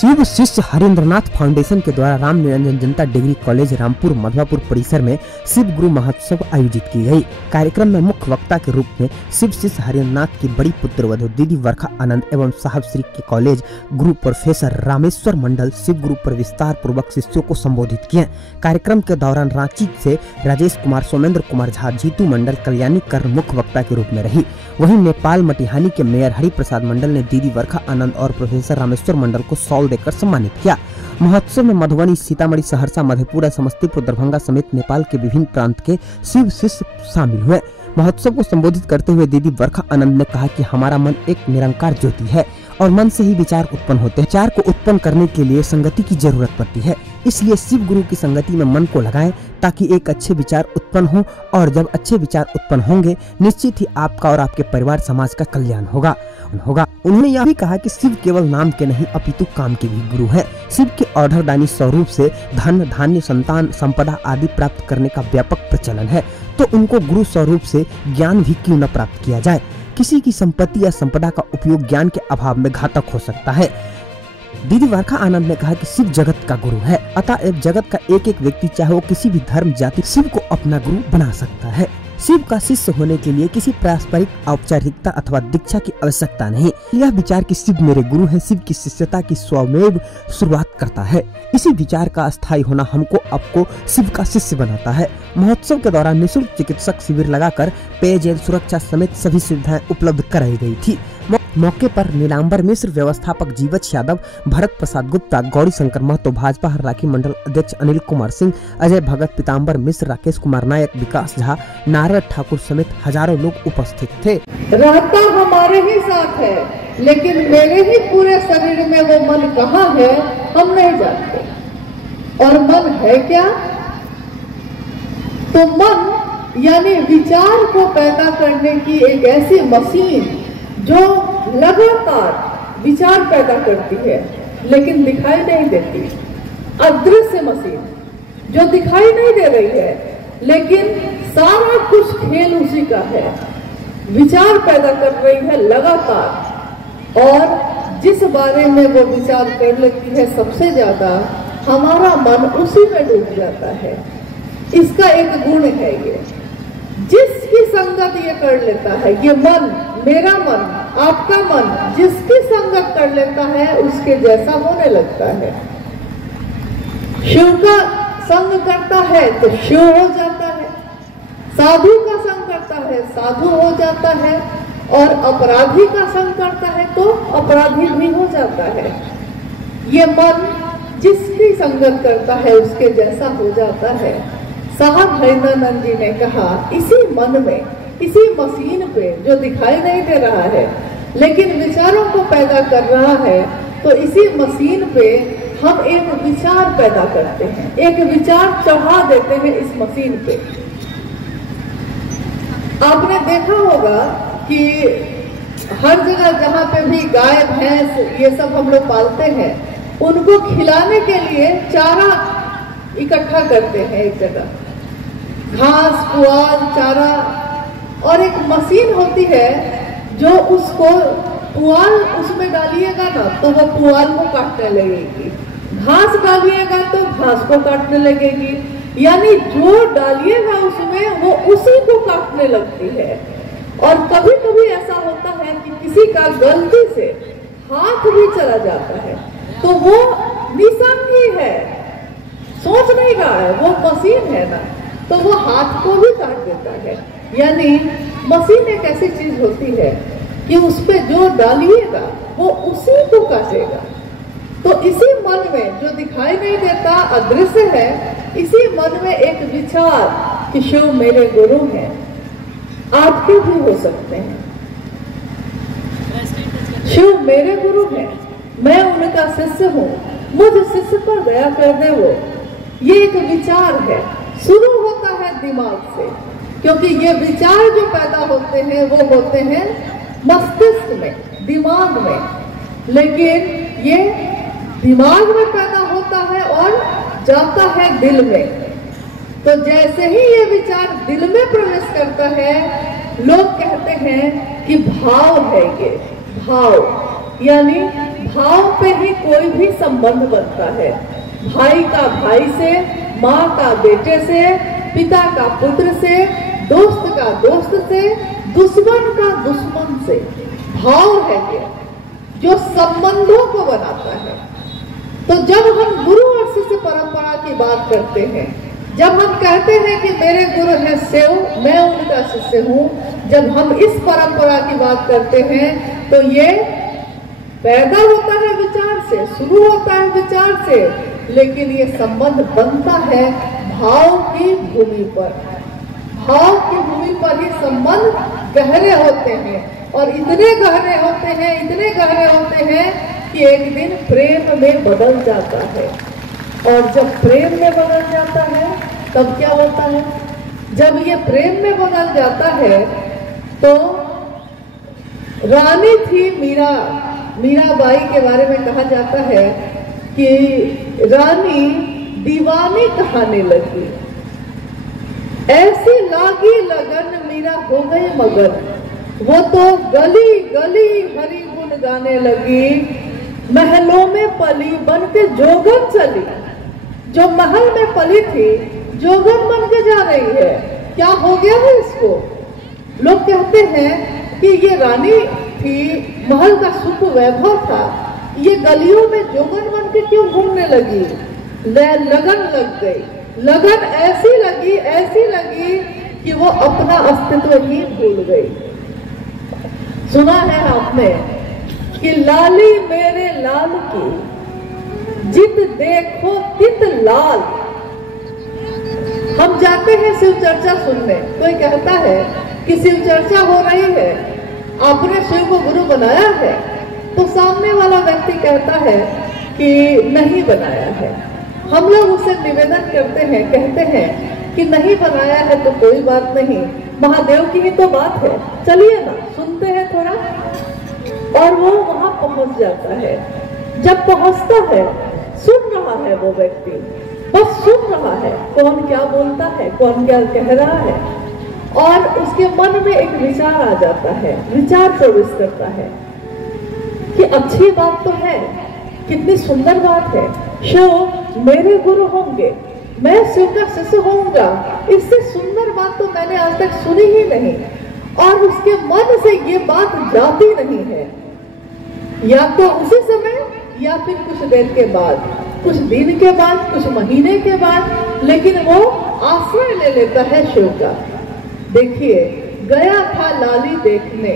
शिव शिष्य हरेंद्रनाथ फाउंडेशन के द्वारा राम निरंजन जनता डिग्री कॉलेज रामपुर मधवापुर परिसर में शिव गुरु महोत्सव आयोजित की गई। कार्यक्रम में मुख्य वक्ता के रूप में शिव शिष्य हरेंद्रनाथ की बड़ी पुत्रवधू दीदी वर्षा आनंद एवं साहब श्री के कॉलेज गुरु प्रोफेसर रामेश्वर मंडल शिव गुरु पर विस्तार पूर्वक शिष्यों को संबोधित किए। कार्यक्रम के दौरान रांची से राजेश कुमार, सोमेंद्र कुमार झा, जीतू मंडल, कल्याणी कर मुख्य वक्ता के रूप में रही। वहीं नेपाल मटिहानी के मेयर हरि प्रसाद मंडल ने दीदी वर्षा आनंद और प्रोफेसर रामेश्वर मंडल को शॉल देकर सम्मानित किया। महोत्सव में मधुबनी, सीतामढ़ी, सहरसा, मधेपुरा, समस्तीपुर, दरभंगा समेत नेपाल के विभिन्न प्रांत के शिव शिष्य शामिल हुए। महोत्सव को संबोधित करते हुए दीदी वर्षा आनंद ने कहा कि हमारा मन एक निरंकार ज्योति है और मन से ही विचार उत्पन्न होते हैं। विचार को उत्पन्न करने के लिए संगति की जरूरत पड़ती है, इसलिए शिव गुरु की संगति में मन को लगाएं ताकि एक अच्छे विचार उत्पन्न हो, और जब अच्छे विचार उत्पन्न होंगे निश्चित ही आपका और आपके परिवार समाज का कल्याण होगा। उन्होंने यह भी कहा कि शिव केवल नाम के नहीं अपितु काम के भी गुरु हैं। शिव के ऑर्डरदानी स्वरूप से धन, धान्य, संतान, संपदा आदि प्राप्त करने का व्यापक प्रचलन है, तो उनको गुरु स्वरूप से ज्ञान भी क्यों न प्राप्त किया जाए। किसी की संपत्ति या संपदा का उपयोग ज्ञान के अभाव में घातक हो सकता है। दीदी वर्षा आनंद ने कहा कि शिव जगत का गुरु है, अतः जगत का एक एक व्यक्ति चाहे वो किसी भी धर्म जाति शिव को अपना गुरु बना सकता है। शिव का शिष्य होने के लिए किसी पारस्परिक औपचारिकता अथवा दीक्षा की आवश्यकता नहीं। यह विचार कि शिव मेरे गुरु हैं, शिव की शिष्यता की स्वमेव शुरुआत करता है। इसी विचार का अस्थायी होना हमको आपको शिव का शिष्य बनाता है। महोत्सव के दौरान निःशुल्क चिकित्सक शिविर लगाकर पेयजल, सुरक्षा समेत सभी सुविधाएं उपलब्ध कराई गई थी। मौके पर नीलांबर मिश्र, व्यवस्थापक जीवछ यादव, भरत प्रसाद गुप्ता, गौरी शंकर महतो, भाजपा हरलाखी मंडल अध्यक्ष अनिल कुमार सिंह, अजय भगत, पीताम्बर मिश्र, राकेश कुमार नायक, विकास झा, नारद ठाकुर समेत हजारों लोग उपस्थित थे। रहता हमारे ही साथ है, लेकिन मेरे ही पूरे शरीर में वो मन कहाँ है हम नहीं जानते। और मन है क्या? तो मन यानी विचार को पैदा करने की एक ऐसी मशीन जो लगातार विचार पैदा करती है लेकिन दिखाई नहीं देती। अदृश्य मशीन जो दिखाई नहीं दे रही है लेकिन सारा कुछ खेल उसी का है। विचार पैदा कर रही है लगातार, और जिस बारे में वो विचार कर लेती है सबसे ज्यादा हमारा मन उसी में डूब जाता है। इसका एक गुण है ये, जिसकी संगत ये कर लेता है, ये मन, मेरा मन, आपका मन जिसकी संगत कर लेता है उसके जैसा होने लगता है। शिव का संग करता है तो शिव हो जाता है, साधु का संग करता है साधु हो जाता है, और अपराधी का संग करता है तो अपराधी भी हो जाता है। ये मन जिसकी संगत करता है उसके जैसा हो जाता है। साहब हरिंद्रानंद जी ने कहा इसी मन में, इसी मशीन पे जो दिखाई नहीं दे रहा है लेकिन विचारों को पैदा कर रहा है, तो इसी मशीन पे हम एक विचार पैदा करते हैं, एक विचार चढ़ा देते हैं इस मशीन पे। आपने देखा होगा कि हर जगह जहाँ पे भी गाय, भैंस ये सब हम लोग पालते हैं, उनको खिलाने के लिए चारा इकट्ठा करते हैं एक जगह, घास, पुआल, चारा, और एक मशीन होती है जो उसको पुआल उसमें डालिएगा ना तो वो पुआल को काटने लगेगी, घास डालिएगा तो घास को काटने लगेगी, यानी जो डालिएगा उसमें वो उसी को काटने लगती है। और कभी कभी ऐसा होता है कि किसी का गलती से हाथ भी चला जाता है तो वो निसंगी है, सोच नहीं रहा है, वो मशीन है ना, तो वो हाथ को भी काट देता है। यानी मशीन एक ऐसी चीज होती है कि उस पे जो डालिएगा वो उसी को काटेगा। तो इसी मन में जो दिखाई नहीं देता, अदृश्य है, इसी मन में एक विचार कि शिव मेरे गुरु हैं, आपके भी हो सकते हैं। शिव मेरे गुरु हैं, मैं उनका शिष्य हूँ, मुझ शिष्य पर दया कर दे वो। ये एक विचार है, शुरू होता है दिमाग से, क्योंकि ये विचार जो पैदा होते हैं वो होते हैं मस्तिष्क में, दिमाग में, लेकिन ये दिमाग में पैदा होता है और जाता है दिल में। तो जैसे ही ये विचार दिल में प्रवेश करता है, लोग कहते हैं कि भाव है ये, भाव यानी भाव पे ही कोई भी संबंध बनता है। भाई का भाई से, माँ का बेटे से, पिता का पुत्र से, दोस्त का दोस्त से, दुश्मन का दुश्मन से। भाव है ये जो संबंधों को बनाता है। तो जब हम गुरु और शिष्य परंपरा की बात करते हैं, जब हम कहते हैं कि मेरे गुरु हैं शिव, मैं उनका शिष्य हूँ, जब हम इस परंपरा की बात करते हैं तो ये पैदा होता है विचार से, शुरू होता है विचार से, लेकिन ये संबंध बनता है भाव की भूमि पर। भाव की भूमि पर ही संबंध गहरे होते हैं और इतने गहरे होते हैं, इतने गहरे होते हैं कि एक दिन प्रेम में बदल जाता है। और जब प्रेम में बदल जाता है तब क्या होता है? जब ये प्रेम में बदल जाता है तो रानी थी मीराबाई के बारे में कहा जाता है कि रानी दीवानी कहाने लगी, ऐसी लागी लगन मीरा हो गई मगन, वो तो गली गली हरि गुण गाने लगी, महलों में पली बन के जोगन चली। जो महल में पली थी जोगन बन के जा रही है। क्या हो गया है इसको? लोग कहते हैं कि ये रानी थी, महल का सुख वैभव था, ये गलियों में जोगन बन के क्यों घूमने लगी? लगन लग गई। लगन ऐसी लगी कि वो अपना अस्तित्व ही भूल गई। सुना है आपने कि लाली मेरे लाल की जित देखो तित लाल। हम जाते हैं शिव चर्चा सुनने, कोई कहता है कि शिव चर्चा हो रही है, आपने शिव को गुरु बनाया है? तो सामने वाला व्यक्ति कहता है कि नहीं बनाया है। हम लोग उससे निवेदन करते हैं, कहते हैं कि नहीं बनाया है तो कोई बात नहीं, महादेव की ही तो बात है, चलिए ना सुनते हैं थोड़ा। और वो वहां पहुंच जाता है। जब पहुंचता है, सुन रहा है वो व्यक्ति, बस सुन रहा है कौन क्या बोलता है, कौन क्या कह रहा है, और उसके मन में एक विचार आ जाता है, विचार प्रवेश करता है कि अच्छी बात तो है, कितनी सुंदर बात है, शिव मेरे गुरु होंगे, मैं शिव का शिष्य होऊंगा, इससे सुंदर बात तो मैंने आज तक सुनी ही नहीं। और उसके मन से ये बात जाती नहीं है, या तो उसी समय या फिर कुछ देर के बाद, कुछ दिन के बाद, कुछ महीने के बाद, लेकिन वो आश्रय ले लेता है शिव का। देखिए, गया था लाली देखने,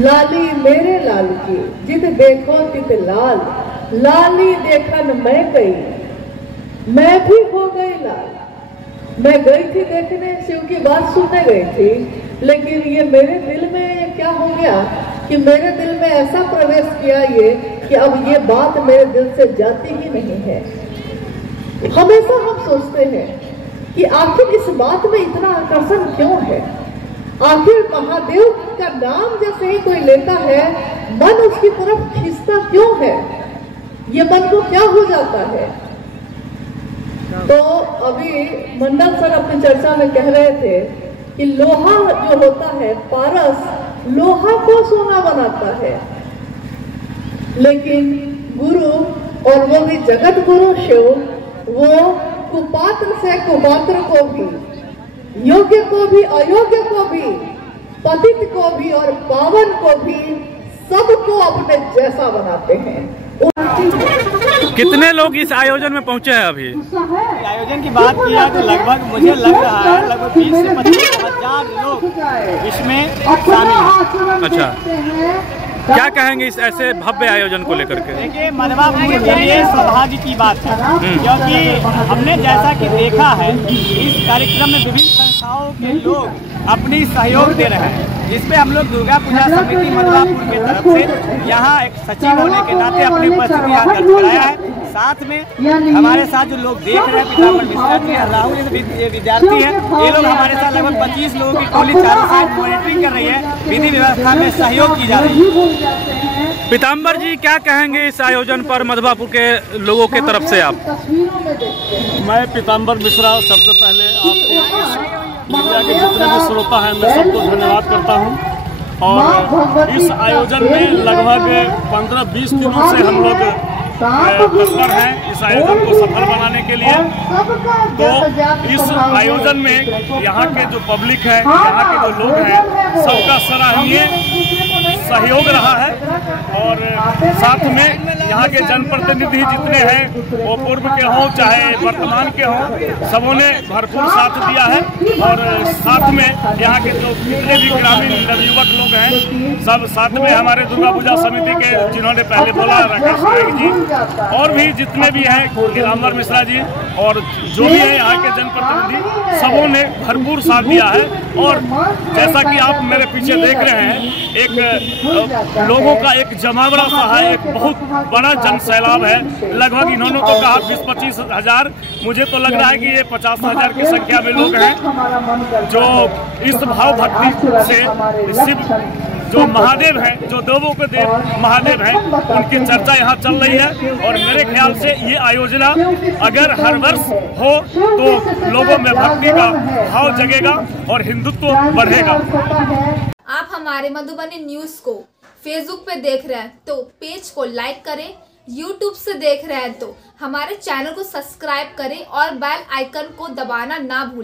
लाली मेरे लाल की जित देखो तित लाल, लाली देखन मैं गई, मैं भी हो गई लाल। मैं गई थी देखने, शिव की बात सुनने गई थी, लेकिन ये मेरे दिल में ये क्या हो गया कि मेरे दिल में ऐसा प्रवेश किया ये कि अब ये बात मेरे दिल से जाती ही नहीं है। हमेशा हम सोचते हैं कि आखिर इस बात में इतना आकर्षण क्यों है? आखिर महादेव का नाम जैसे ही कोई लेता है मन उसकी तरफ खींचता क्यों है? ये मन को क्या हो जाता है? तो अभी मंडल सर अपनी चर्चा में कह रहे थे कि लोहा जो होता है, पारस लोहा को सोना बनाता है, लेकिन गुरु, और वो भी जगत गुरु शिव, वो कुपात्र से कुपात्र को भी, योग्य को भी, अयोग्य को भी, पतित को भी और पावन को भी, सबको अपने जैसा बनाते हैं। कितने लोग इस आयोजन में पहुंचे हैं अभी? आयोजन की बात किया तो लगभग मुझे लग रहा है लगभग 20 से 25 हजार लोग इसमें शामिल। अच्छा, क्या कहेंगे इस ऐसे भव्य आयोजन को लेकर के? देखिए, मधवापुर के लिए सौभाग्य की बात है, क्योंकि हमने जैसा कि देखा है इस कार्यक्रम में विभिन्न संस्थाओं के लोग अपनी सहयोग दे रहे हैं, जिसपे हम लोग दुर्गा पूजा समिति मधवापुर की तरफ से यहाँ एक सचिव होने के नाते अपनी उपस्थिति यहाँ दर्ज कराया है। साथ में हमारे साथ जो लोग देख रहे हैं, पीताम्बर मिश्रा जी, राहुल जैसे विद्यार्थी हैं, ये लोग हमारे साथ लगभग 25 लोगों की टोली चारों साइड मॉनिटरिंग कर रही है, विधि व्यवस्था में सहयोग की जा रही है। पीताम्बर जी, क्या कहेंगे इस आयोजन पर मधवापुर के लोगों के तरफ से आप? मैं पीताम्बर मिश्रा सबसे पहले आपके मीडिया के जितने भी श्रोता हैं मैं सबको धन्यवाद करता हूं। और इस आयोजन में लगभग 15-20 दिनों से हम लोग तत्पर हैं इस आयोजन को सफल बनाने के लिए। तो इस आयोजन में यहाँ के जो पब्लिक है, यहाँ के जो लोग हैं, सबका सराहनीय सहयोग रहा है। और साथ में यहाँ के जनप्रतिनिधि जितने हैं वो पूर्व के हों चाहे वर्तमान के हों, सबों ने भरपूर साथ दिया है। और साथ में यहाँ के जो जितने भी ग्रामीण नवयुवक लोग हैं सब साथ में, हमारे दुर्गा पूजा समिति के जिन्होंने पहले बोला राकेश नायक जी और भी जितने भी हैं नीलांबर मिश्रा जी और जो भी है यहाँ के जनप्रतिनिधि, सबों ने भरपूर साथ दिया है। और जैसा कि आप मेरे पीछे देख रहे हैं, एक लोगों का एक जमावड़ा सा है, एक बहुत बड़ा जन सैलाब है। लगभग इन्होंने तो कहा 20-25 हजार, मुझे तो लग रहा है कि ये 50 हजार की संख्या में लोग हैं जो इस भाव भक्ति से शिव जो महादेव हैं, जो देवों के देव महादेव हैं, उनकी चर्चा यहाँ चल रही है। और मेरे ख्याल से ये आयोजना अगर हर वर्ष हो तो लोगों में भक्ति का भाव जगेगा और हिंदुत्व बढ़ेगा। आप हमारे मधुबनी न्यूज को फेसबुक पे देख रहे हैं तो पेज को लाइक करें, यूट्यूब से देख रहे हैं तो हमारे चैनल को सब्सक्राइब करें और बेल आइकन को दबाना ना भूलें।